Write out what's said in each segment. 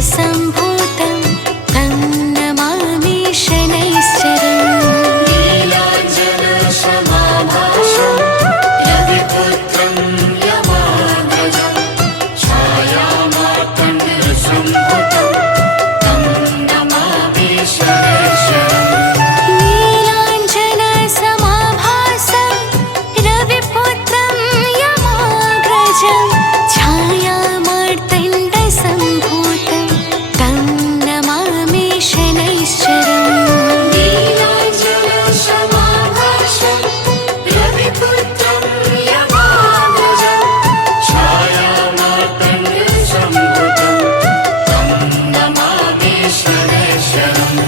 सम्भूतं तं नमामि शनैश्चरम्। नीलाञ्जनसमाभासं रविपुत्रं यमाग्रजं छायामार्तण्डसम्भुतं तं नमामि शनैश्चरम्। नीलाञ्जनसमाभासं रविपुत्रं यमाग्रजं छायामार्तण्डसम्भूतं तं नमामि शनैश्चरम्। नीलाञ्जनसमाभासं रविपुत्रं यमाग्रजं छायामार्तण्डसम्भुतं तं नमामि शनैश्चरम्।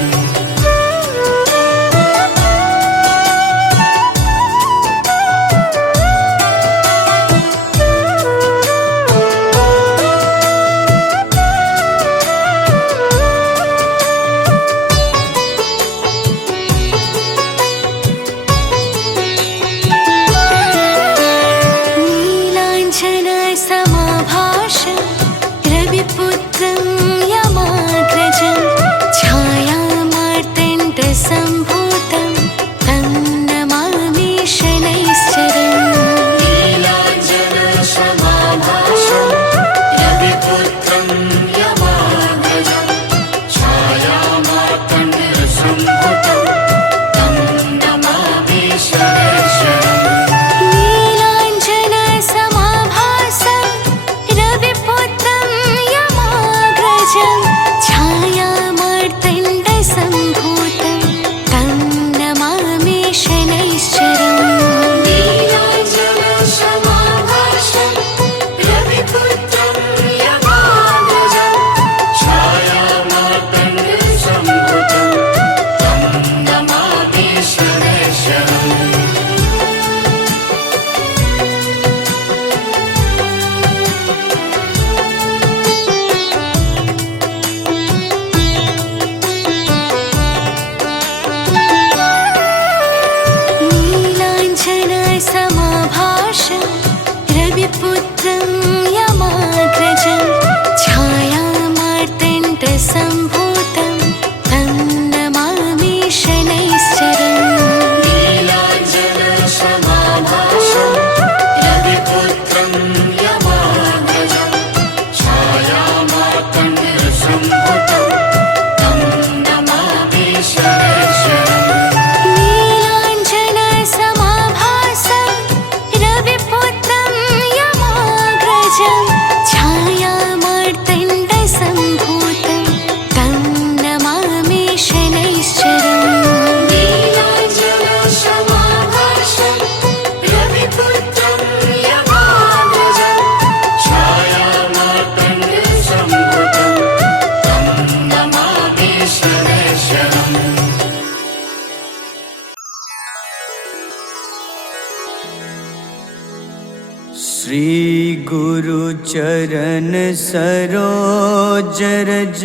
नीलाञ्जनसमाभासं रविपुत्रं यमाग्रजं छायामार्तण्डसम्भूतं तं नमामि शनैश्चरम्। नीलाञ्जनसमाभासं रविपुत्रं यमाग्रजं छायामार्तण्डसम्भुतं तं नमामि शनैश्चरम्। नीलाञ्जनसमाभासं रविपुत्रं यमाग्रजं छायामार्तण्डसम्भूतं तं नमामि शनैश्चरम्। नीलाञ्जनसमाभासं रविपुत्रं यमाग्रजं छायामार्तण्डसम्भुतं तं नमामि शनैश्चरम्। नीलाञ्जनसमाभासं रविपुत्रं यमाग्रजं छायामार्तण्डसम्भूतं तं नमामि शनैश्चरम्। नीलाञ्जनसमाभासं रविपुत्रं यमाग्रजं छायामार्तण्डसम्भुतं तं नमामि शनैश्चरम्। नीलाञ्जनसमाभासं रविपुत्रं यमाग्रजं छायामार्तण्डसम्भूतं तं नमामि शनैश्चरम्। नीलाञ्जनसमाभासं रविपुत्रं यमाग्रजं छायामार्तण्डसम्भुतं तं नमामि शनैश्चरम्। श्री गुरु चरण सरोज रज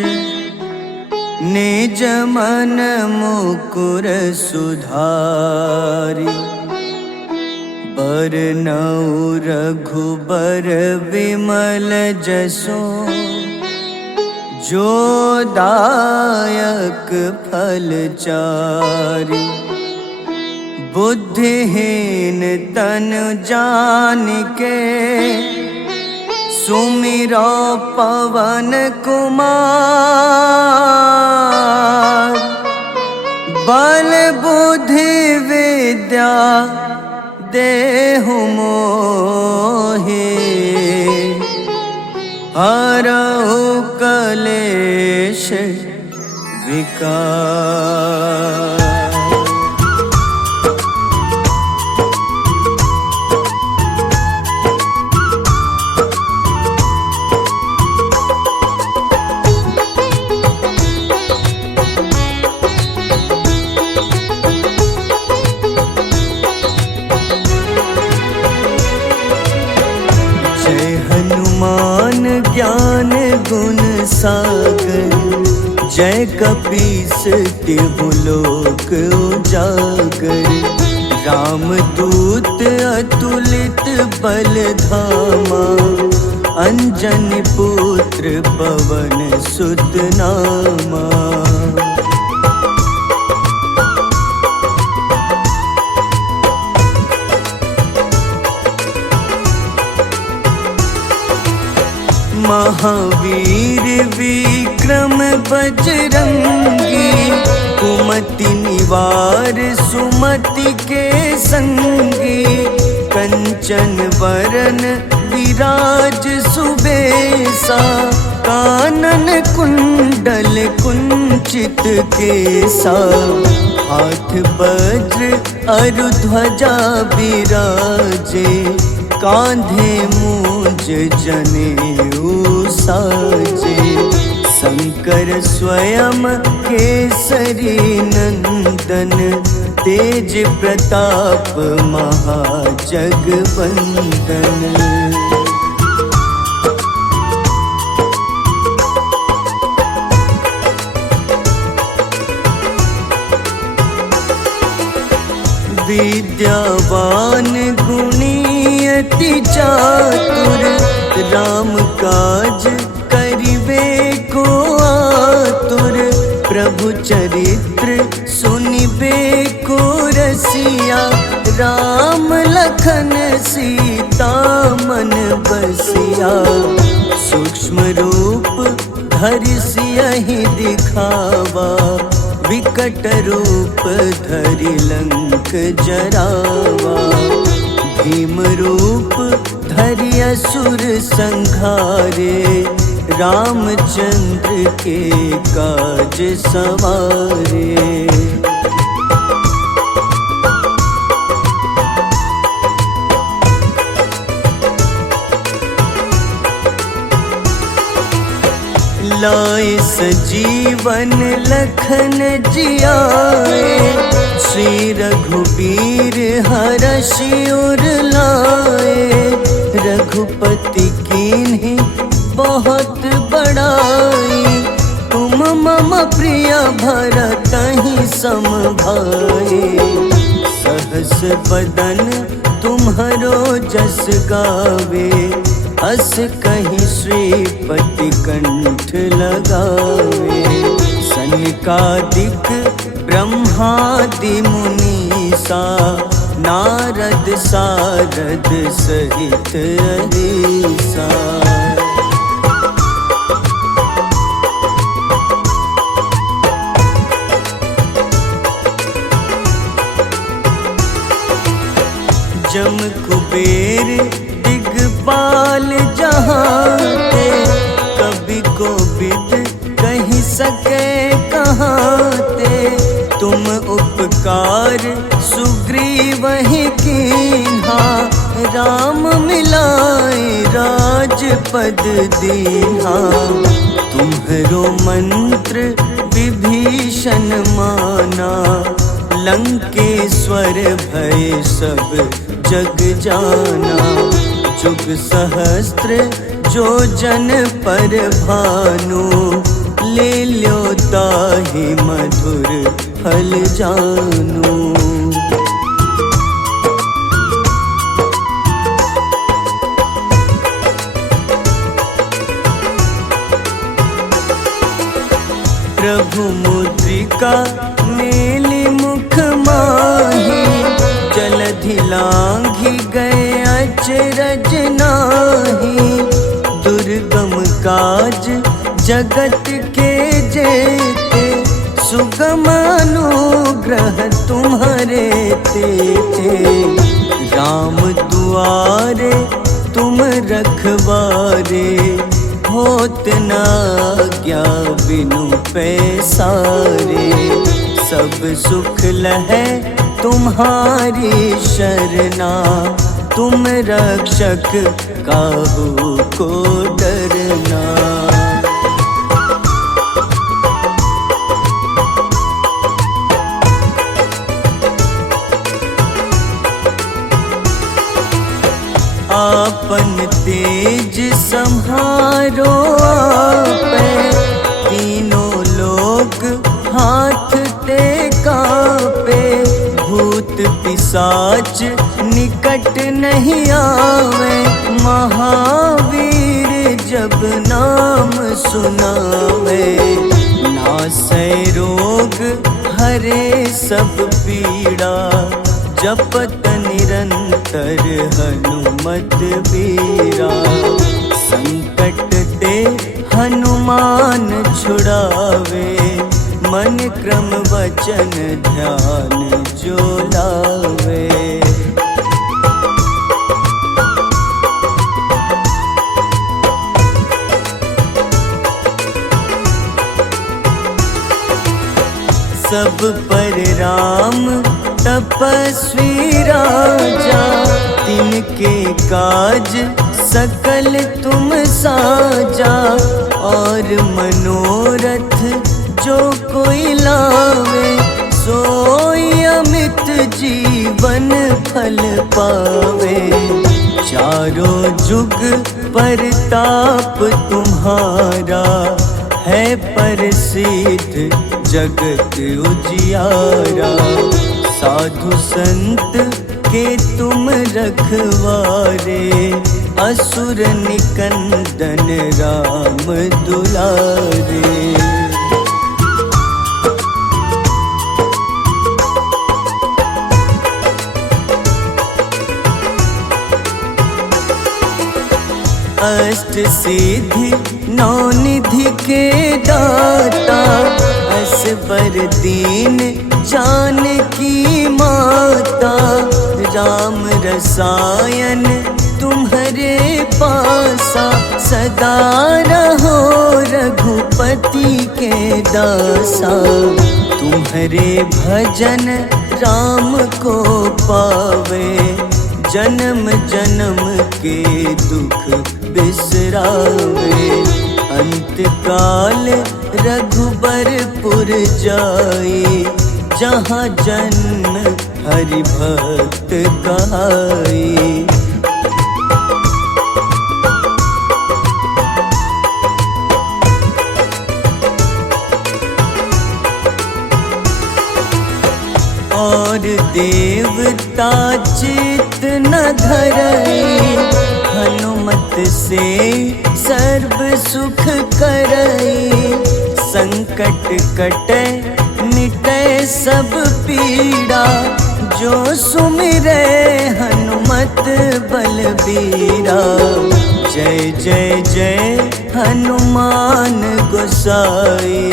निज मन मुकुर सुधारि बरनउँ रघुबर विमल जसो जो दायक फल चारि। बुद्धिहीन तनु जानिके सुमिरो पवन कुमार। बल बुद्धि विद्या देहु मोहि हरहु कलेश विकार। जय हनुमान ज्ञान गुण सागर जय कपीस तिहु लोक उजागर। रामदूत अतुलित बल धामा अंजनी पुत्र पवन सुत नामा। महावीर विक्रम बजरंगी, कुमति निवार सुमति के संगी। कंचन वरन विराज सुबेसा, कानन कुंडल कुंचित केसा। हाथ वज्र अरु ध्वजा बिराजे, कांधे मूंज जनेऊ साजे। शंकर स्वयं केसरी नंदन, तेज प्रताप महाजगवंदन। विद्यावान गुणी अति चातुर, राम काज करिबे को आतुर। प्रभु चरित्र सुनिबे को रसिया, राम लखन सीता मन बसिया। सूक्ष्म रूप धरि सियहि दिखावा, विकट रूप धरि लंक जरावा। भीम रूप धरि असुर संहारे, रामचंद्र के काज सवारे। लाए सजीवन लखन जियाए, श्री रघुबीर हरषि उर लाए। रघुपति कीन्ही बहुत बड़ाई, तुम मम प्रिय भरतहि सम भाई। सहस बदन तुम्हरो जस गावे, अस कहीं श्रीपति कंठ लगावे। सनकादिक ब्रह्मादि मुनीसा, नारद सारद सहित अहिसा। जम कुबेर दिगपाल जहाँते, कवि कोविद कहि सके कहाँते। तुम उपकार सुग्रीवहि कीन्हा, राम मिलाए राजपद दीन्हा। तुम्हरो मंत्र विभीषण माना, लंकेश्वर भय सब जग जाना। जुग सहस्त्र जो जन पर भानु, ले ल्यो ताहि मधुर फल जानू। प्रभु मुद्रिका मेलि मुख माही, जलधि लांघि गए अचरज नाही। दुर्गम काज जगत के जेते, सुगम अनुग्रह तुम्हारे तेते। राम दुआरे तुम रखवारे, होत न आज्ञा बिनु पैसारे। सब सुख लहै तुम्हारी शरणा, तुम रक्षक काहू को डरना। आपन तेज सम्हारो आपै, तीनों लोक हाथ ते कांपे। भूत पिशाच निकट नहीं आवे, महावीर जब नाम सुनावे, नासै रोग हरे सब पीड़ा, जपत निरंतर हनुमत बीरा। संकट ते हनुमान छुड़ावे, मन क्रम वचन ध्यान जो लावे। सब पर राम तपस्वी राजा, तिनके काज सकल तुम साजा। और मनोरथ जो कोई लावे, सोई अमित जीवन फल पावे। चारों जुग परताप तुम्हारा, है प्रसिद्ध जगत उजियारा। साधु संत के तुम रखवारे, असुर निकंदन राम दुलारे। अष्ट सिद्धि नौ निधि के दाता, असबर दीन जानकी माता। राम रसायन तुम्हारे पासा, सदा रहो रघुपति के दासा। तुम्हारे भजन राम को पावे, जन्म जन्म के दुख बिसरावे। अंत काल रघुबरपुर जाई, जहाँ जन्म हरि भक्त कहाई। और देवता चित न धरई, हनुमत से सर्व सुख करई। संकट कटे मिटे सब पीड़ा, जो सुमिरे हनुमत बलबीरा। जय जय जय हनुमान गोसाई,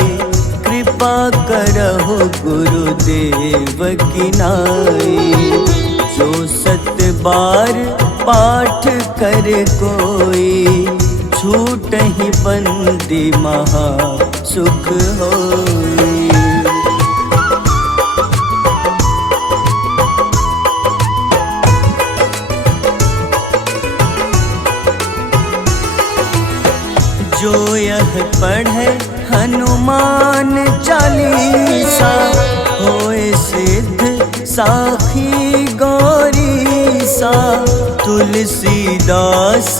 कृपा करहु गुरुदेव की नाई। जो सत बार पाठ कर कोई, छूटहि बंदी महा सुख होई। जो यह पढ़े हनुमान चालीसा, होए सिद्ध साखी गौरीसा। तुलसीदास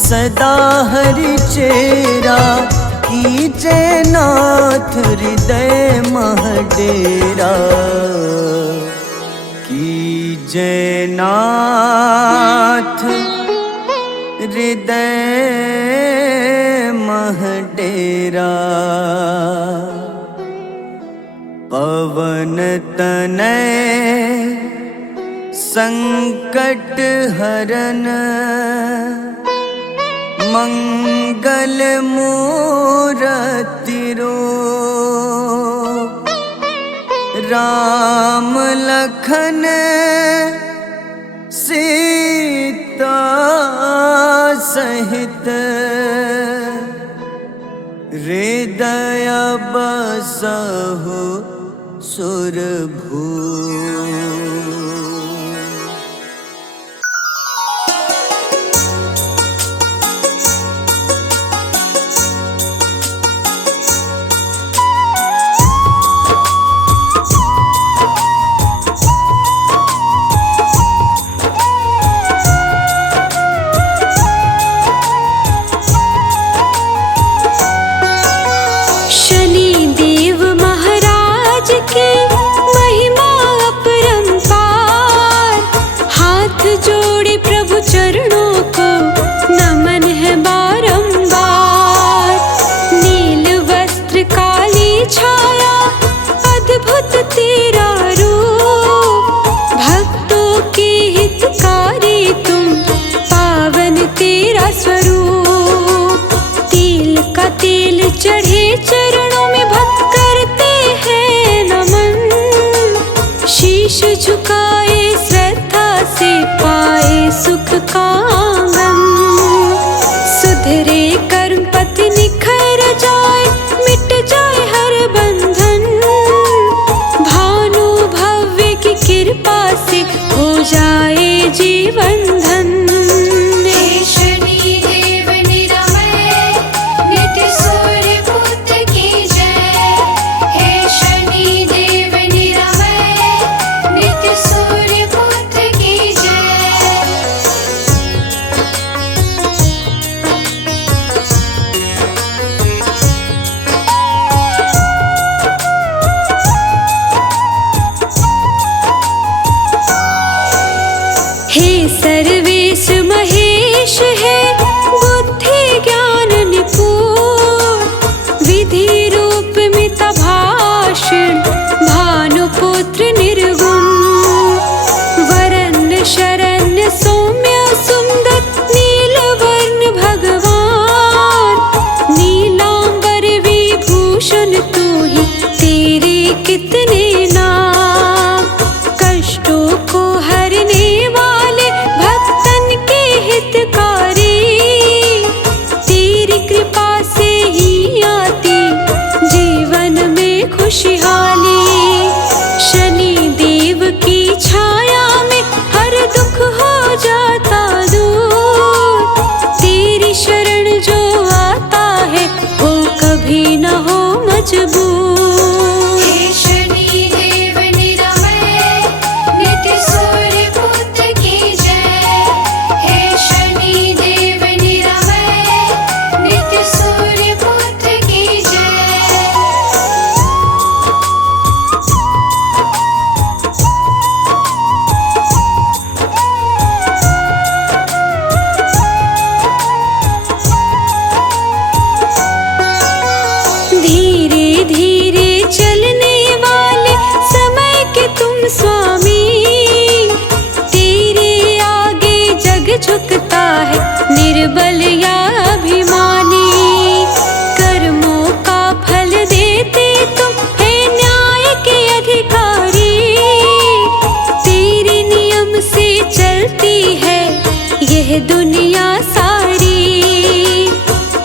सदा हरि चेरा, कीजे नाथ हृदय मह डेरा। कीजे नाथ हृदय मह डेरा। पवन तनय संकट हरन, मंगल मूरति रूप। राम लखन सीता सहित, हृदय बसहु सुरभूप। शनि देव महाराज की महिमा अपरंपार। मजबूर। हे शनि देव निरामय नित्य सूर्य पुत्र की जय। हे शनि देव निरामय नित्य सूर्य पुत्र की जय। धीरे धीरे चलने वाले समय के तुम स्वामी, तेरे आगे जग झुकता है निर्बल या अभिमानी। कर्मों का फल देते तुम है न्याय के अधिकारी, तेरे नियम से चलती है यह दुनिया सारी।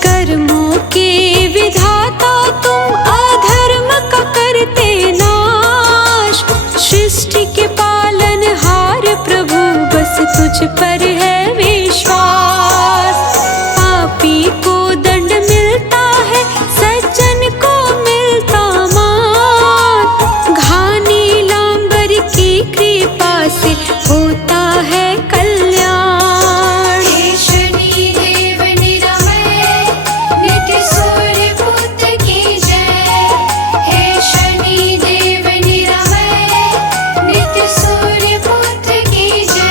कर्मों के विधाता तुम अधर्म का करते नाश, सृष्टि के पालनहार प्रभु बस तुझ पर है विश्वास। पापी को दंड मिलता है सज्जन को मिलता मान, घानी लांबर की कृपा से होता है कल्याण। हे शनि देव निरामय नित्य सूर्य पुत्र की जय। हे शनि देव निरामय नित्य सूर्य पुत्र की जय।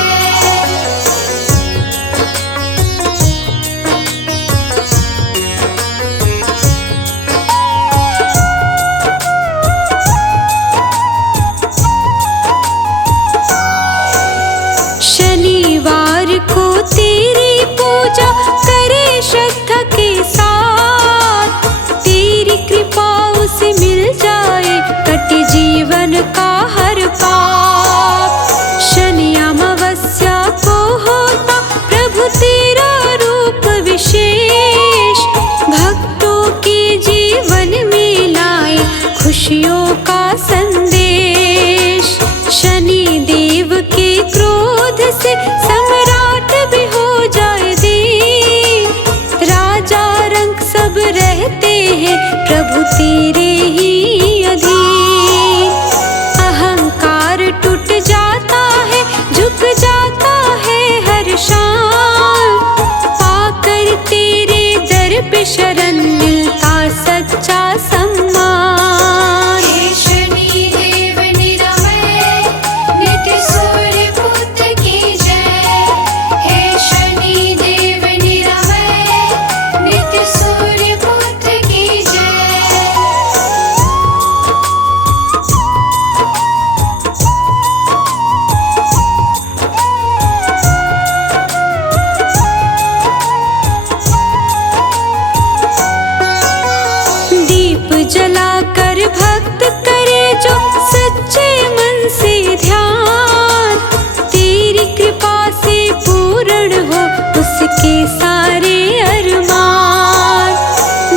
शनिवार को तेरी पूजा करे श्रद्धा के साथ, तेरी कृपा उसे मिल जाए कटे जीवन का हर पाप। शनि अमावस्या को होता प्रभु तेरा रूप विशेष, भक्तों के जीवन में लाए खुशियों का संदेश। शनि देव के क्रोध से सम्राट भी हो जाए दीन, राजा रंक सब रहते हैं प्रभु तेरे ही अधीन। अहंकार टूट जाता है झुक जाता है हर शान, पाकर तेरे दर पे शरण मिलता सच्चा सम्मान। हे शनि देव निरामय नित्य सूर्य पुत्र की जय। हे शनि देव निरामय नित्य सूर्य पुत्र की जय। दीप जलाकर भक्त करे जो सच्चे मन से ध्यान, तेरी कृपा से पूर्ण हो उसके सारे अरमान।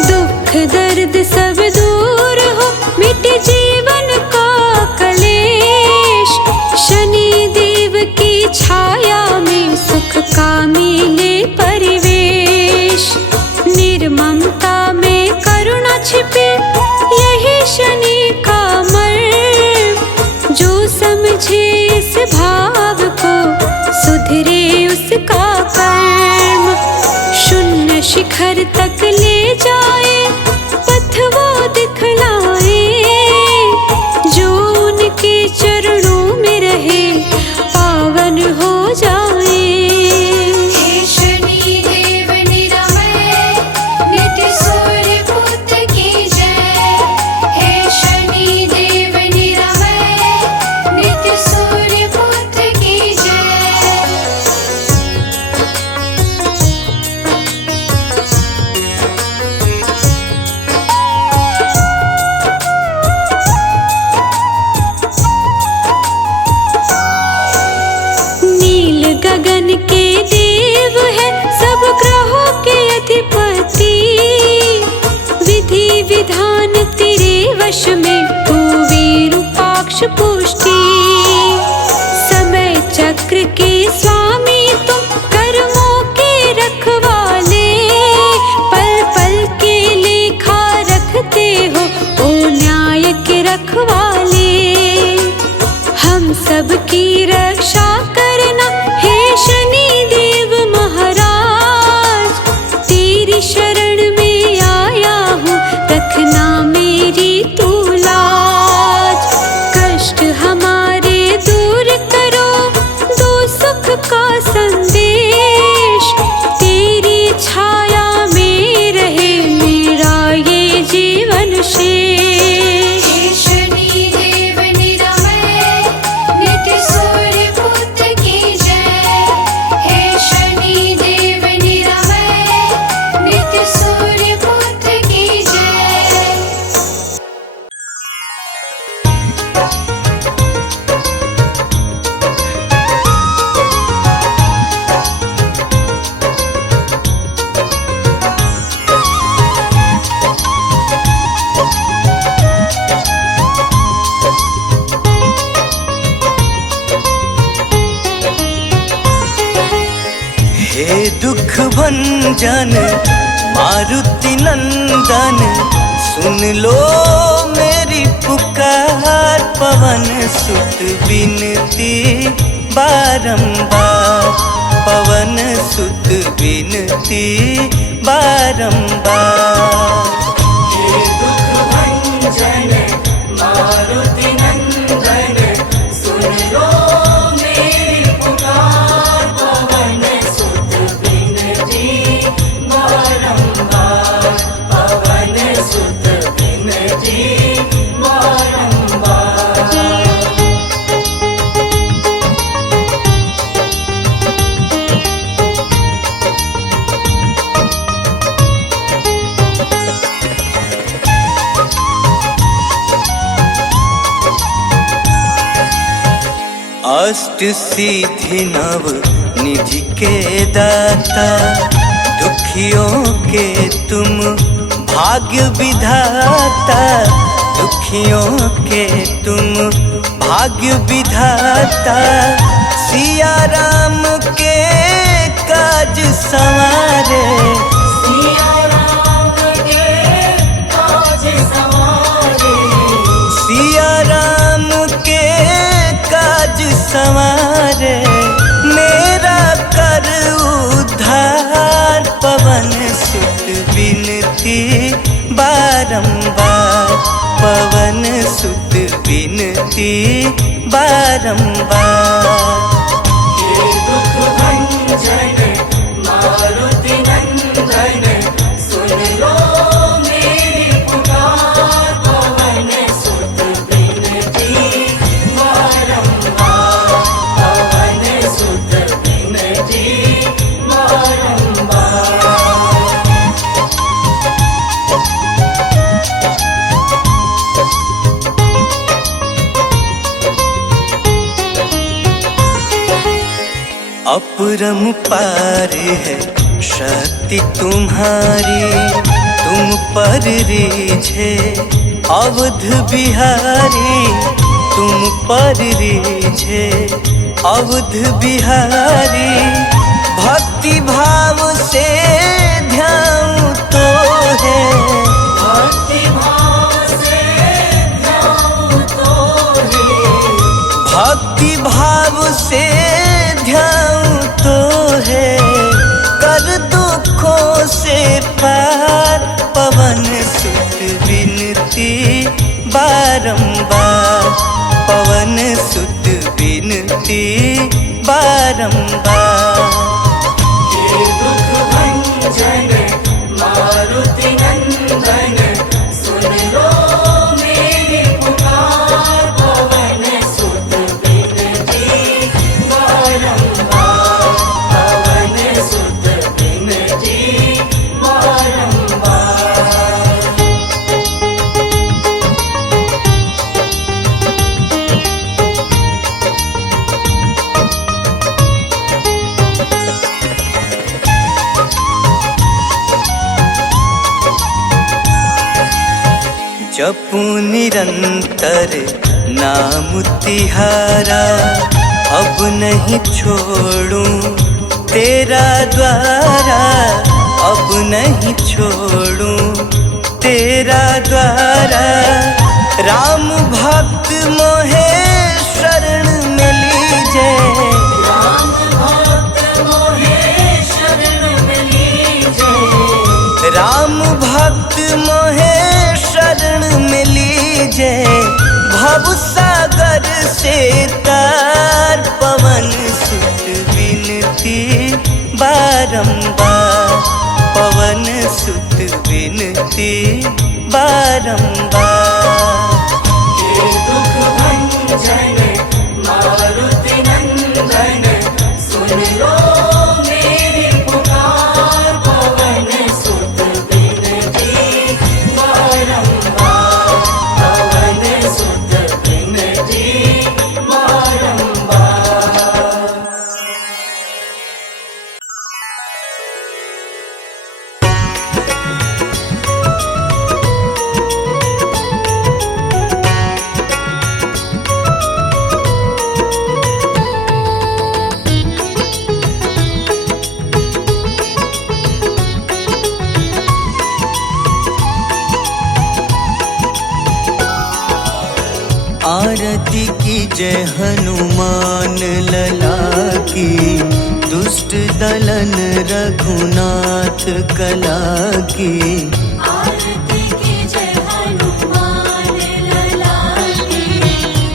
दुख दर्द सब दूर हो मिट जीवन का कलेश, शनि देव की छाया में सुख का मिले परिवेश। निर्ममता में करुणा छिपे यही शनि का मर्म, जो समझे इस भाव को सुधरे उसका कर्म। शून्य शिखर तक ले जाए पथ वो दिखलाए, जो उनके चरणों में रहे पावन हो जाए। हे शनि देव निरामय नित्य सूर्य पुत्र की जय। हे शनि देव निरामय नित्य सूर्य पुत्र की जय। हो रखवाले। हम सबकी रक्षा करना हे शनि देव महाराज, तेरी शरण में आया हूँ, रखना मेरी तू लाज। कष्ट हमारे दूर करो, दो सुख का संदेश, तेरी छाया में रहे मेरा ये जीवन शेष। हे शनि देव निरामय, नित्य सूर्य पुत्र की जय। हे शनि देव निरामय, नित्य सूर्य पुत्र की जय। हे दुख भंजन मारुति नंदन, सुन लो मेरी पुकार। पवन सुत बिनती बारंबार, पवन सुत बिनती बारंबार। हे दुख भंजन मारुति नंदन, सुन लो मेरी पुकार। पवन सुत बिनती बारंबार, पवन सुत बिनती बारंबार। अष्ट सिद्धि नव निधि के दाता, दुखियों के तुम भाग्य विधाता। दुखियों के तुम भाग्य विधाता, सिया राम के काज संवारे। सिया राम के काज संवारे, सिया राम के काज संवारे। मेरा कर उद्धार, पवन सुत बिनती बारंबार, पवन सुत बिनती बारंबार। हे दुख भंजन मारुति नंदन, सुन लो मेरी पुकार। पवन सुत बिनती बारंबार, पवन सुत बिनती बारंबार। अपरंपार है शक्ति तुम्हारी, तुम पर रीझे अवध बिहारी। तुम पर रीझे अवध बिहारी, भक्ति भाव से ध्यान तो है। भक्ति भाव से ध्यान तो है, भक्ति भाव से ध्यान तो है। कर दुखों से पार, पवन सुत बिनती बारंबार, पवन सुत बिनती बारंबार। हे दुख भंजन मारुति नंदन, सुन लो मेरी पुकार। पवन सुत बिनती बारंबार, पवन सुत बिनती बारंबार। जपू निरंतर नाम तिहारा, अब नहीं छोड़ूं तेरा द्वारा। अब नहीं छोड़ूं तेरा द्वारा। राम भक्त मोहे शरण में लीजे। राम भक्त मोहे शरण में लीजे। राम भक्त मोहे शरण में लीजे। भव सागर से तार पवन सुत विनती बारंबार। पवन सुत विनती बारंबार। हे दुख भंजन मारुति नंदन, सुन लो मेरी पुकार। पवन सुत विनती बारंबार। पवन सुत विनती बारंबार। आरती की जय हनुमान लला की। दुष्ट दलन रघुनाथ कला की। आरती की जय हनुमान लला की।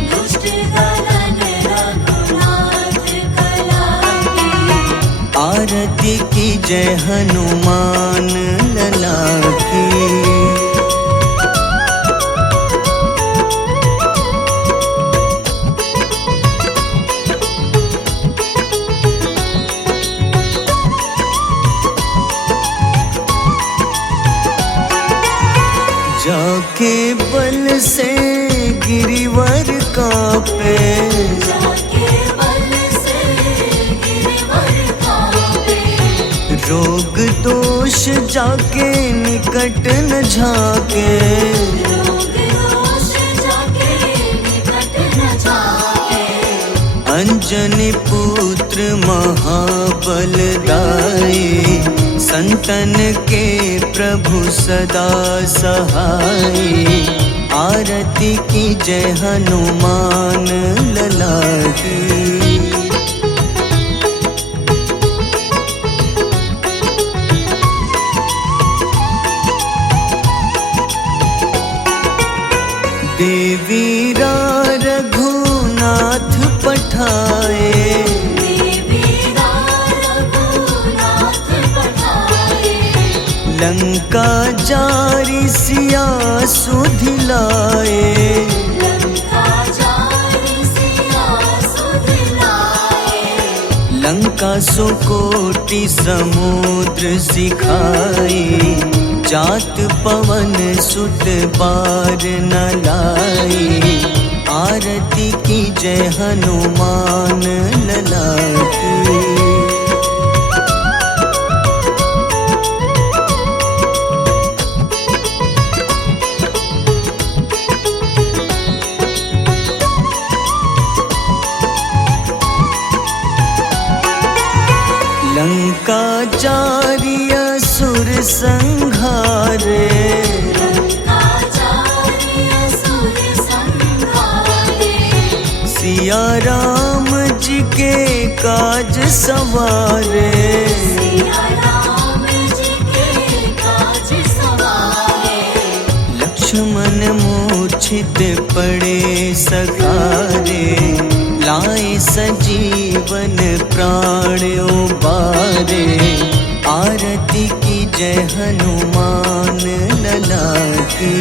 दुष्ट दलन रघुनाथ कला की। आरती की जय हनुमान लला की। जाके बल से गिरिवर कांपे। जाके बल से गिरिवर कांपे। रोग दोष जाके निकट न झाके। रोग दोष जाके निकट न जाके। अंजनी पुत्र महाबल दाई। संतन के प्रभु सदा सहाय। आरती की जय हनुमान लला की। देवीरा रघुनाथ पठाए। देवीरा रघुनाथ पठाए। लंका जारी सिया सुधिलाए। लंका जारी सिया सुधिलाए। लंका सुकोटि समुद्र सिखाई। जात पवन सुत बार न लाई। आरती की जय हनुमान लला की। लंका जारी असुर संघारे। लंका जारी असुर संघारे। सिया राम जी के काज सवारे। सिया राम जी के काज सवारे। लक्ष्मण मूर्छित पड़े सखारे। लाए सजीवन प्राण उबारे। आरती की जय हनुमान लला की।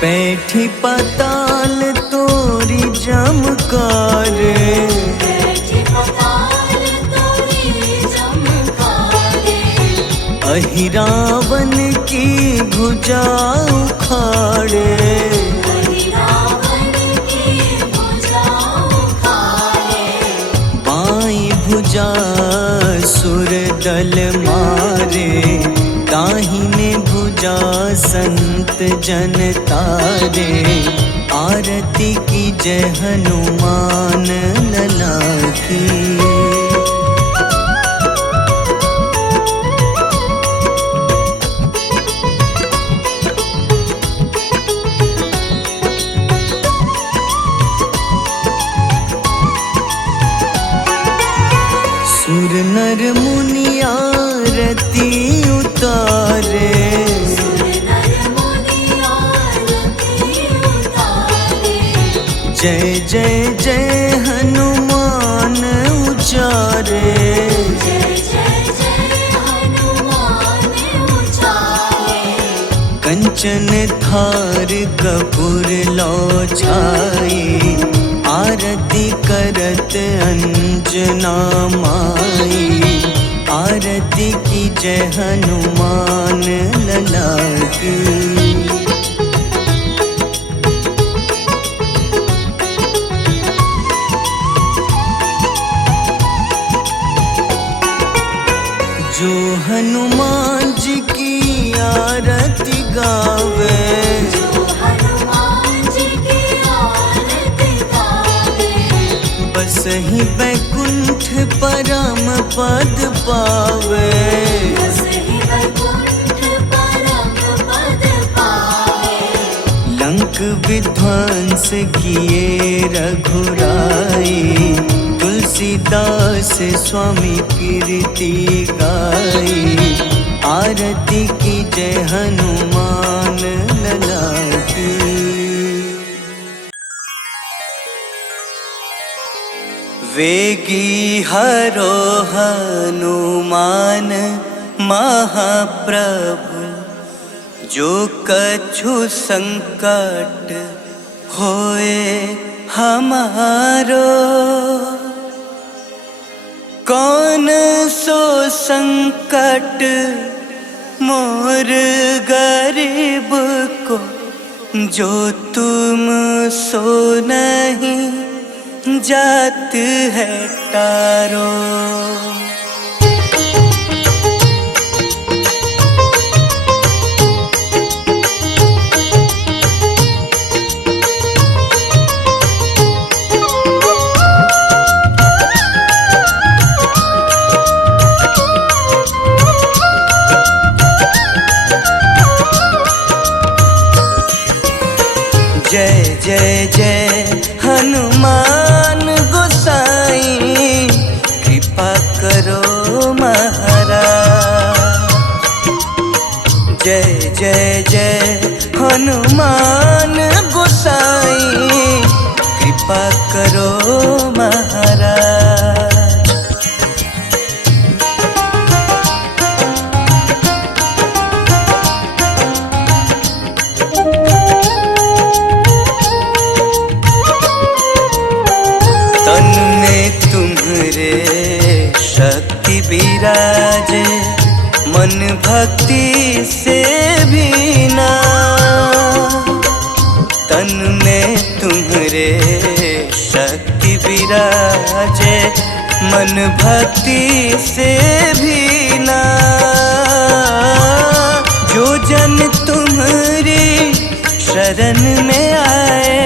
बैठी पाताल तोरी जमकारे। बैठी पाताल तोरी जमकारे। अहिरावन की भुजा उखाड़े। रावण की भुजा उखाड़े। बाईं भुजा सुर दल मारे। दाहिने भुजा संत जन तारे। आरती की जय हनुमान लला की। नर मुनि आरती उतारे। सुर नर मुनि आरती उतारे। जय जय जय हनुमान उचारे। जय जय जय हनुमान उचारे। कंचन थार कपूर लो छाई, आरती करत अंजना माई। आरती की जय हनुमान लला की। जो हनुमान जी की आरती गावे, जो हनुमान जी की आरती गावे। बस ही बैकुंठ परम पद पावे। बस ही वैकुंठ परम पद पावे। लंक विध्वंस किए रघुराई, तुलसीदास स्वामी कीर्ति गाई। आरती की जय हनुमान लला की। वेगी हरो हनुमान महाप्रभु, जो कछु संकट होए हमारो। कौन सो संकट मोर गरीब को, जो तुम सो नहीं जात है टारो। जय जय जय हनुमान गोसाई, कृपा करो महाराज। जय जय जय हनुमान गोसाई, कृपा करो महाराज। तन में तुम्हारे शक्ति विराजे, मन भक्ति से भीना। तन में तुम्हारे शक्ति विराजे, मन भक्ति से भीना। जो जन तुम्हारी शरण में आए,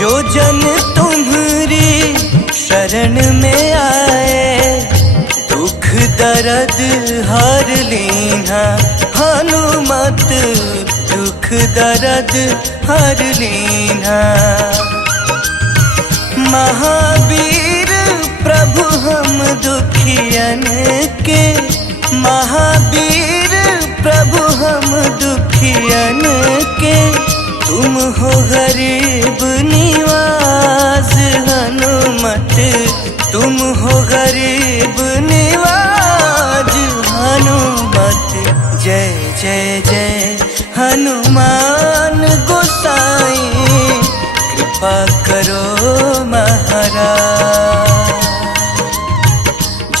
जो जन तुम्हारी शरण में आए। दुख दर्द हर लीन्हा हनुमत, दुख दर्द हर लीन्हा। महावीर प्रभु हम दुखियन के, महावीर प्रभु हम दुखियन के। तुम हो गरीब निवास हनुमत, तुम हो गरीब निवास हनुमत। जय जय जय हनुमान गोसाई, कृपा करो महाराज।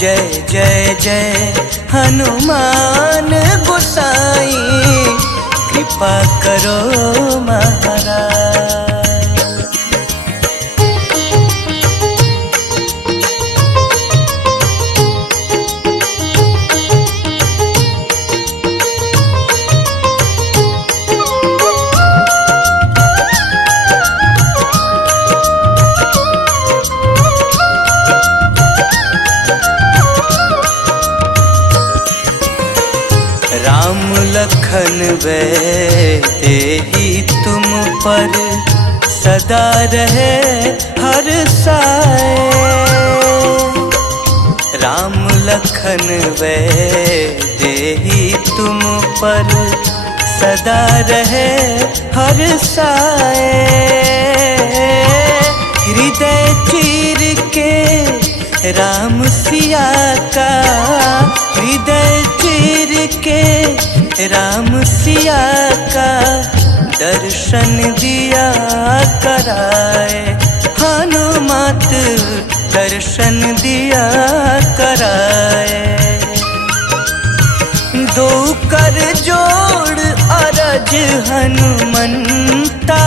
जय जय जय हनुमान गोसाई, कृपा करो महाराज। राम लखन तेहि तुम पर सदा रहे हर साए। राम लखन वे देही तुम पर सदा रहे हर साए। हृदय चीर के राम सिया का, हृदय चीर के राम सिया का दर्शन दिया कराए। हनुमत दर्शन दिया कराए। दो कर जोड़ अरज हनुमंता,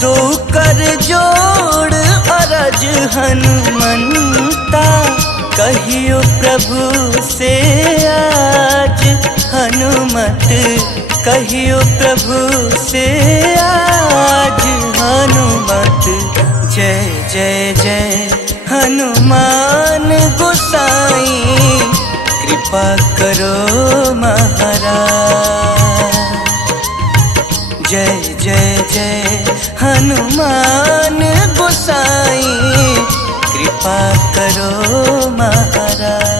दो कर जोड़ अरज हनुमंता। कहियो प्रभु से आज हनुमत, कहियो प्रभु से आज हनुमत। जय जय जय हनुमान गोसाई, कृपा करो महाराज। जय जय जय हनुमान गोसाई, कृपा करो महाराज।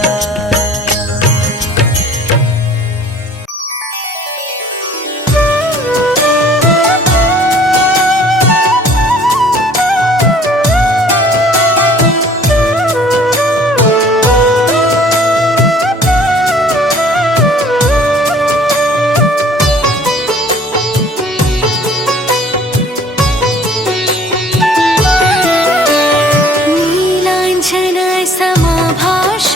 नीलाञ्जन समाभाष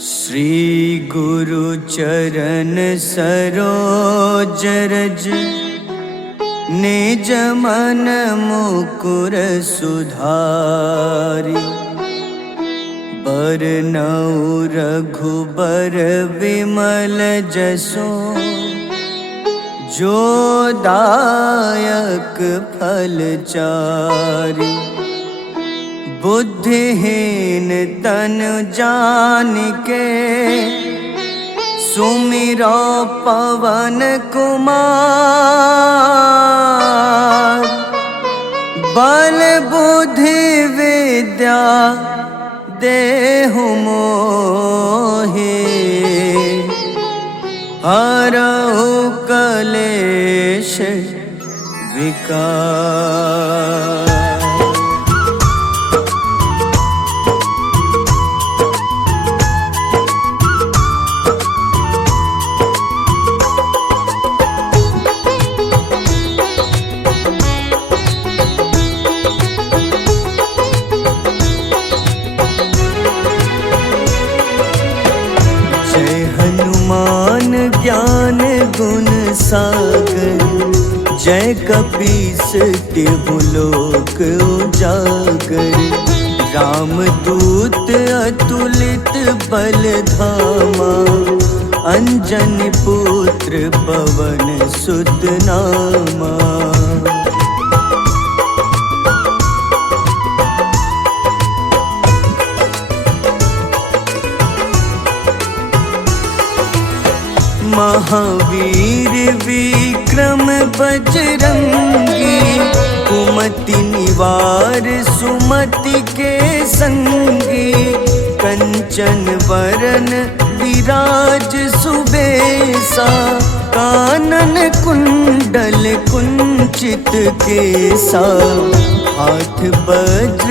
श्री गुरु चरण सरोज रज निज मन मुकुर सुधारि बरनउँ रघुबर विमल जसो जो दायक फल चारि बुद्धिहीन तन जानिके सुमिरो पवन कुमार बल बुद्धि विद्या देहु मोहि हरहु कलेश विकार। हनुमान ज्ञान गुण सागर जय कपीस तिहु लोक उजागर रामदूत अतुलित बल धामा अंजनी पुत्र पवन सुत नामा। महावीर विक्रम बजरंगी कुमति निवार सुमति के संगी कंचन वरन विराज सुबेसा कानन कुंडल कुंचित केसा हाथ वज्र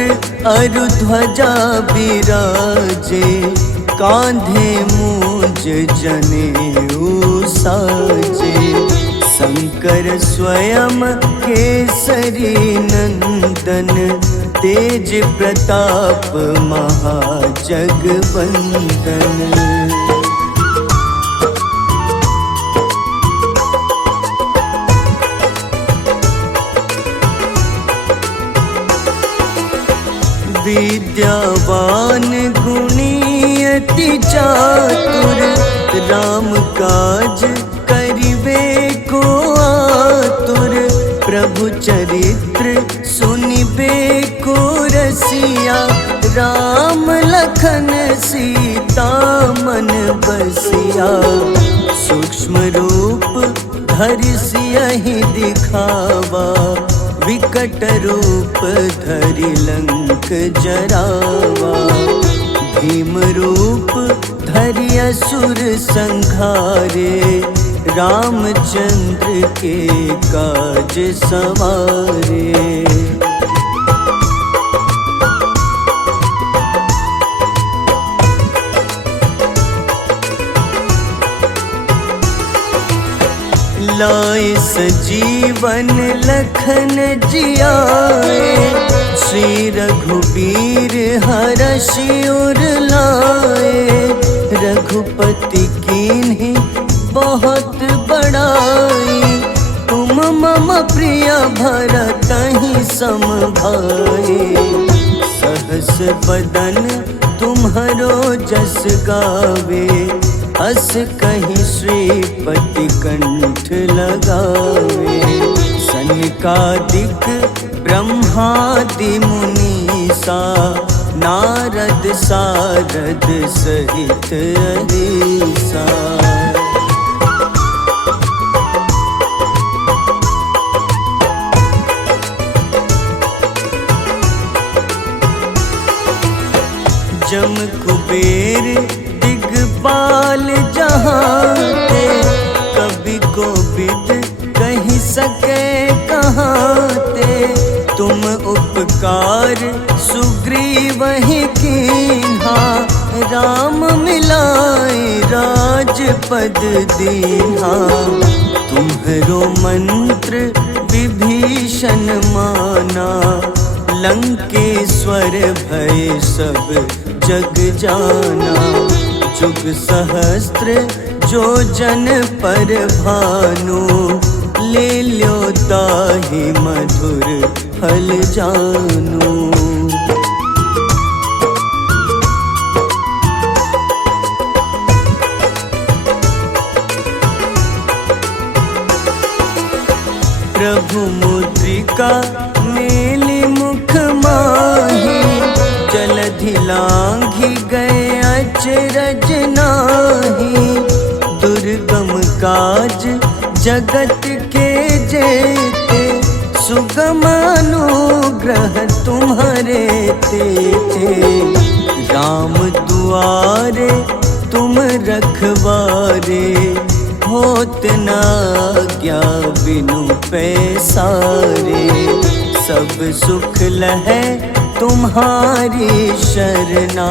अरु ध्वजा बिराजे कांधे मूंज जनेऊ साजे शंकर स्वयं केसरी नंदन तेज प्रताप महाजगवंदन। विद्यावान गुणी अति चातुर राम काज करिबे को आतुर प्रभु चरित्र सुनिबे को रसिया राम लखन सीता मन बसिया सूक्ष्म रूप धरि सियहि दिखावा विकट रूप धरि लंक जरावा भीम रूप धरि असुर संहारे रामचंद्र के काज सवारे। लाए सजीवन लखन जियाए श्री रघुबीर हरषि उर लाए रघुपति कीन्ही बहुत बड़ाई तुम मम प्रिय भरतहि सम भाई सहस बदन तुम्हरो जस गावे अस कहीं श्रीपति कंठ लगावे सनकादिक ब्रह्मादि मुनीसा नारद सारद सहित अहिसा। जम कुबेर दिगपाल जहाते कभी कोविद कहीं सके कहाते तुम उपकार सुग्रीव ही कीन्हा राम मिलाए राजपद दीन्हा तुम्हरो मंत्र विभीषण माना लंकेश्वर भय सब जग जाना जुग सहस्त्र जो जन पर भानु, ले ल्यो ताहि मधुर फल जानू। प्रभु मुद्रिका मेली मुख माही, जलधि लांघि गए अचरज नाही। दुर्गम काज जगत के जेते, सुगम अनुग्रह तुम्हारे तेते। राम दुआरे तुम रखवारे, होत न आज्ञा बिनु पैसारे। सब सुख लहै तुम्हारी शरणा,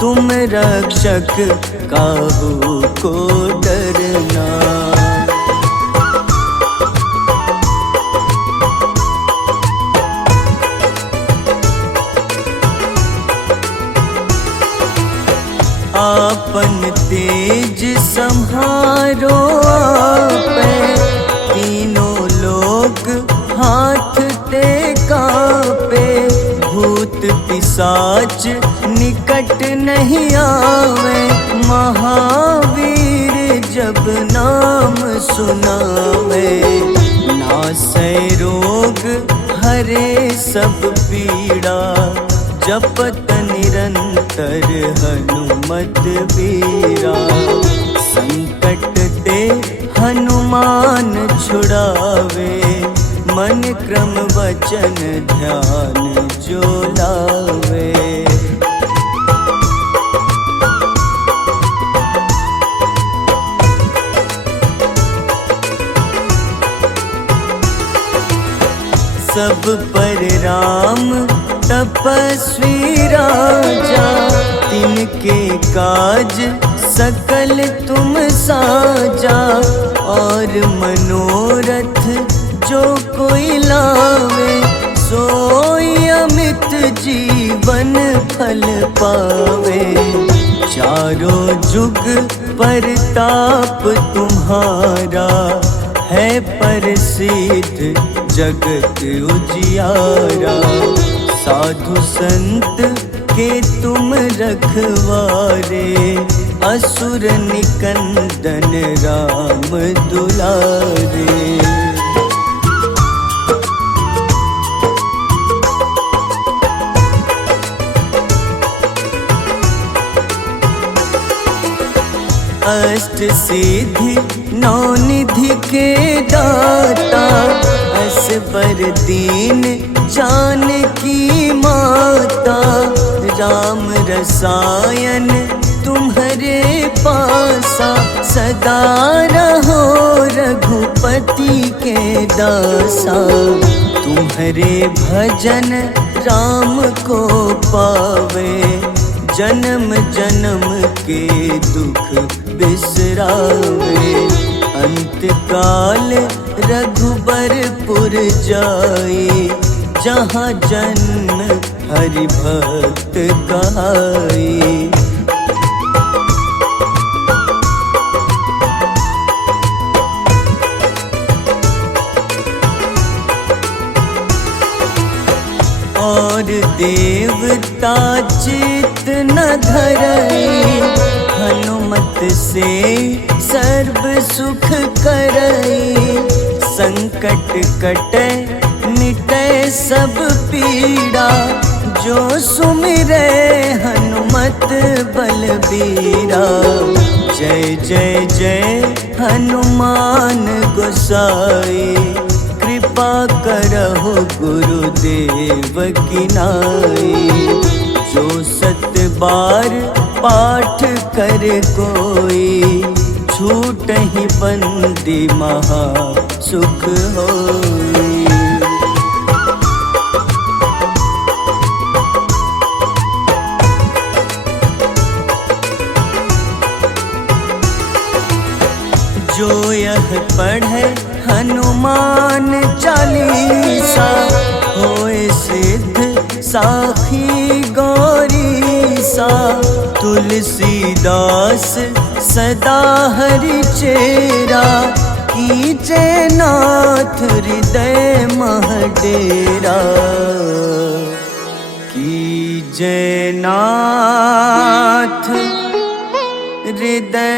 तुम रक्षक काहू को डरना। आपन तेज सम्हारो आपै, तीनों लोक हाथ ते कापे। भूत पिशाच निकट नहीं आवे, महावीर जब नाम सुनावे। नासै रोग हरे सब पीड़ा, जपत निरंतर हनुमत बीरा। संकट ते हनुमान छुड़ावे, मन क्रम वचन ध्यान जो लावे। सब पर राम तपस्वी राजा, तिनके काज सकल तुम साजा। और मनोरथ जो कोई लावे, सोई अमित जीवन फल पावे। चारों जुग परताप तुम्हारा, है प्रसिद्ध जगत उजियारा। साधु संत के तुम रखवारे, असुर निकंदन राम दुलारे। अष्ट सिद्धि नौ निधि के दाता, असबर दीन जानकी माता। राम रसायन तुम्हारे पासा, सदा रहो रघुपति के दासा। तुम्हारे भजन राम को पावे, जन्म जन्म के दुख बिसरावे। अंत काल रघुबरपुर जाई, जहाँ जन्म हरि भक्त कहाई। और देवता चित न धरई, हनुमत से सर्व सुख करई। संकट कटे मिटे सब पीड़ा, जो सुमिरे हनुमत बलबीरा। जय जय जय हनुमान गोसाई, कृपा करहु गुरुदेव की नाई। जो 7 बार पाठ करे कोई, छूटहि बंदी महा सुख होई। जो यह पढ़े हनुमान चालीसा, होए सिद्ध साखी गौरीसा। तुलसीदास सदा हरि चेरा, कीजे नाथ हृदय मह डेरा। कीजे नाथ हृदय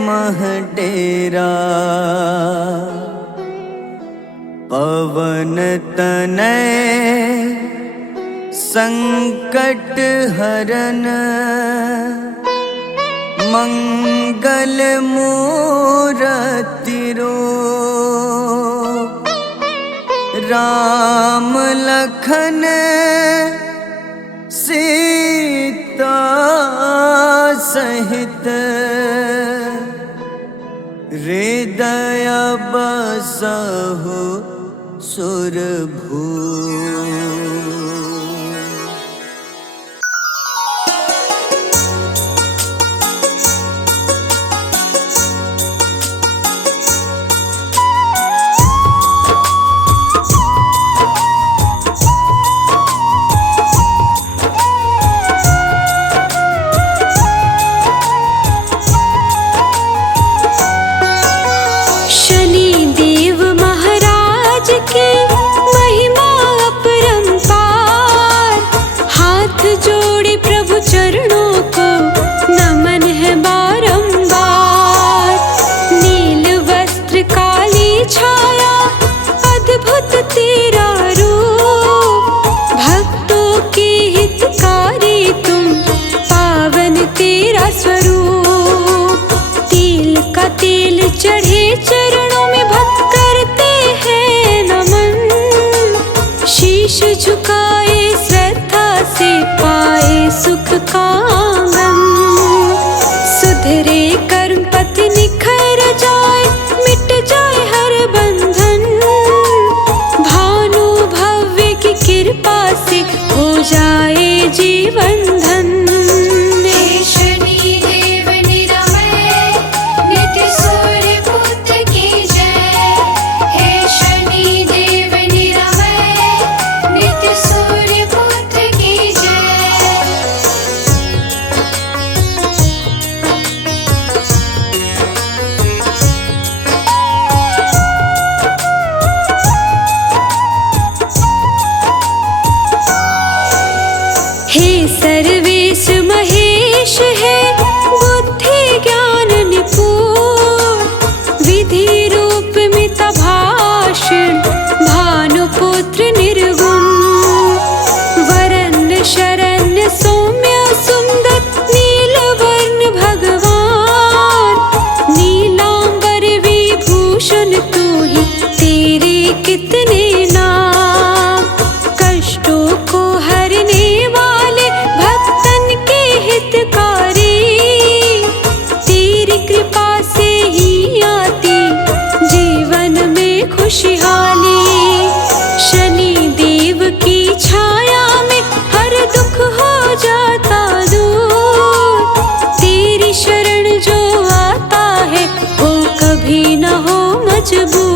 मह डेरा। पवन तनय संकट हरन, मंगल मूरति रूप। राम लखन सीता सहित, हृदय बसहु सुरभूप। चढ़े चरणों में भक्त करते हैं नमन। शीश झुकाए श्रद्धा से पाए सुख का आंगन। सुधरे कर्म पथ निखर जाए, मिट जाए हर बंधन। भानु भव्य की कृपा से हो जाए जीवन धन। सर्वेश महेश है बुद्धि ज्ञान निपुण। विधि रूप मित भाषण भानुपुत्र निर्गुण। वरन्न शरण्य सौम्य सुंदर नीलवर्ण भगवान। नीलांबर विभूषण तू ही, तेरे कितने नाम। कष्टों को हरने तेरी कृपा से ही आती जीवन में खुशहाली। शनि देव की छाया में हर दुख हो जाता दूर। तेरी शरण जो आता है वो कभी न हो मजबूर।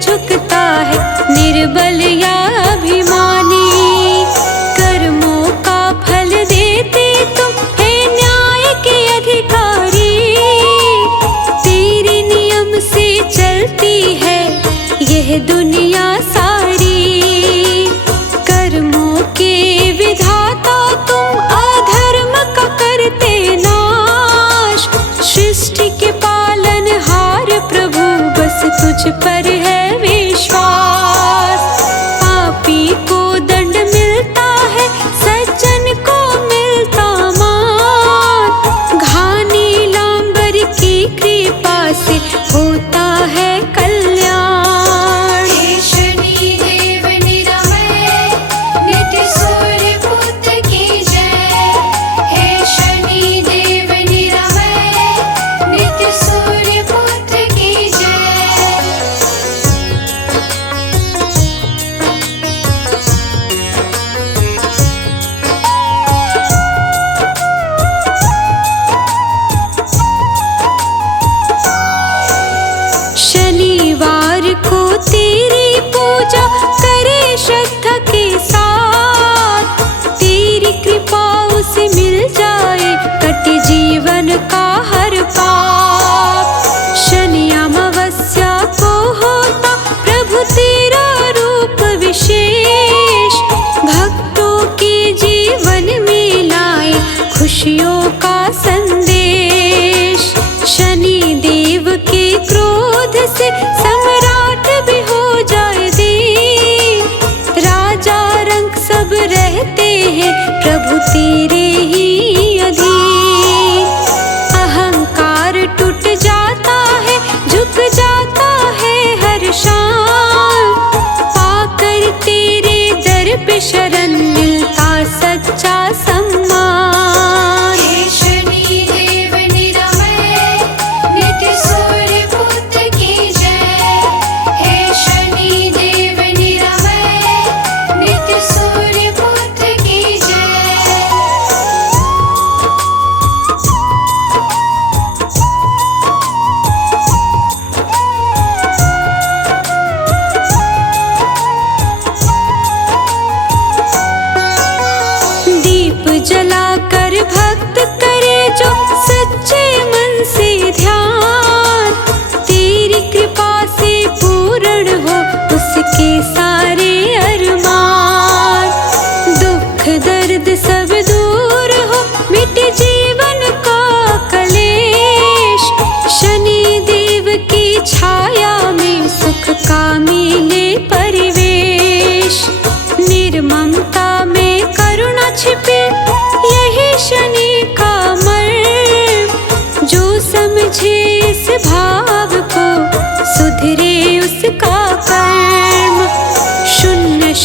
झुकता है निर्बल या अभिमानी। कर्मों का फल देते तुम है न्याय के अधिकारी। तेरे नियम से चलती है यह दुनिया सारी। कर्मों के विधाता तुम अधर्म का करते नाश। सृष्टि के पालनहार प्रभु बस तुझ पर है विश्वास।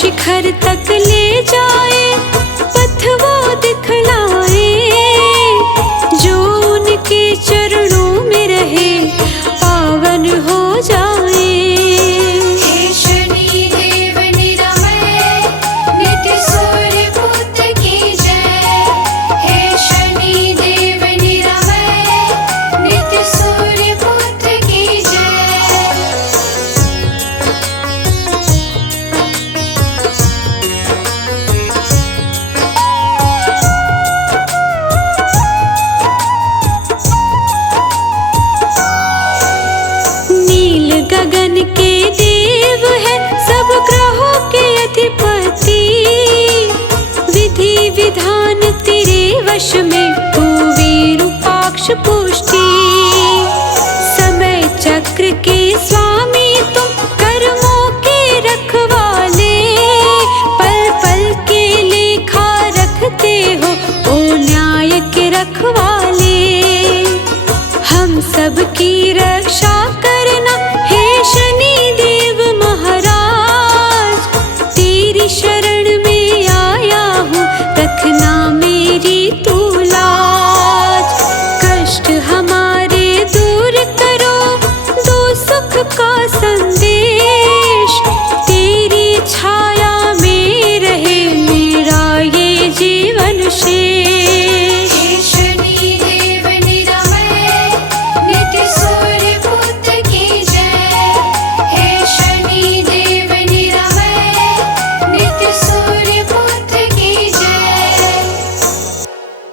शिखर तक ले जाए, पथ वो दिखलाए। जो उनके चरणों में रहे पावन हो जाए। हे शनि देव निरामय, नित्य सूर्य पुत्र की जय। हे शनि देव निरामय, नित्य सूर्य पुत्र की जय। नील गगन के देव है, सब ग्रहों के अधिपति। विधि विधान तेरे वश में, तू विरूपाक्ष पुष्टि।